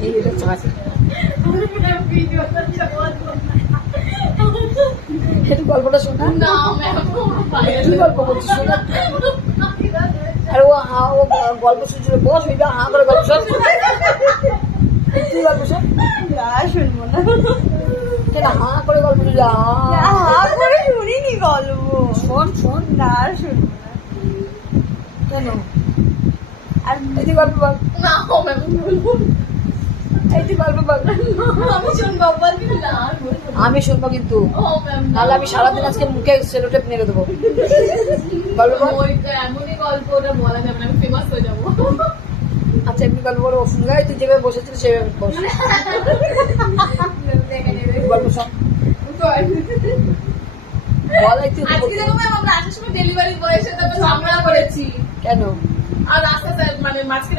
এই এটা চাষ একটু গল্পটা শোনা কি গল্প করছিস শোনা আর ও ও গল্প শুনছিল বস হা করে গল্প শোন কি গল্প শোন শুনবো না কেন হা করে গল্প শুনছিল শুনিনি গল্প শোন শোন না শুনবো না কেন আর এই গল্প বল না ম্যাম বলবো এই গল্প বল আমি শুনবো বলবি না আর বলবো আমি শুনবো কিন্তু ও ম্যাম নাহলে আমি সারাদিন আজকে মুখে সেলোটেপ মেরে দেবো গল্প বল ওইটা এমনই গল্প ওটা বলা যাবে না আমি ফেমাস হয়ে যাবো আচ্ছা এমনি গল্প বলো শুনলে তুই যেভাবে বসেছিস সেভাবে বস গল্প শোন বল একটু আজকে দেখো ম্যাম আমরা আসার সময় ডেলিভারি বয়ের সাথে আমরা ঝামেলা করেছি কেন আর রাস্তা মানে মাঝখানে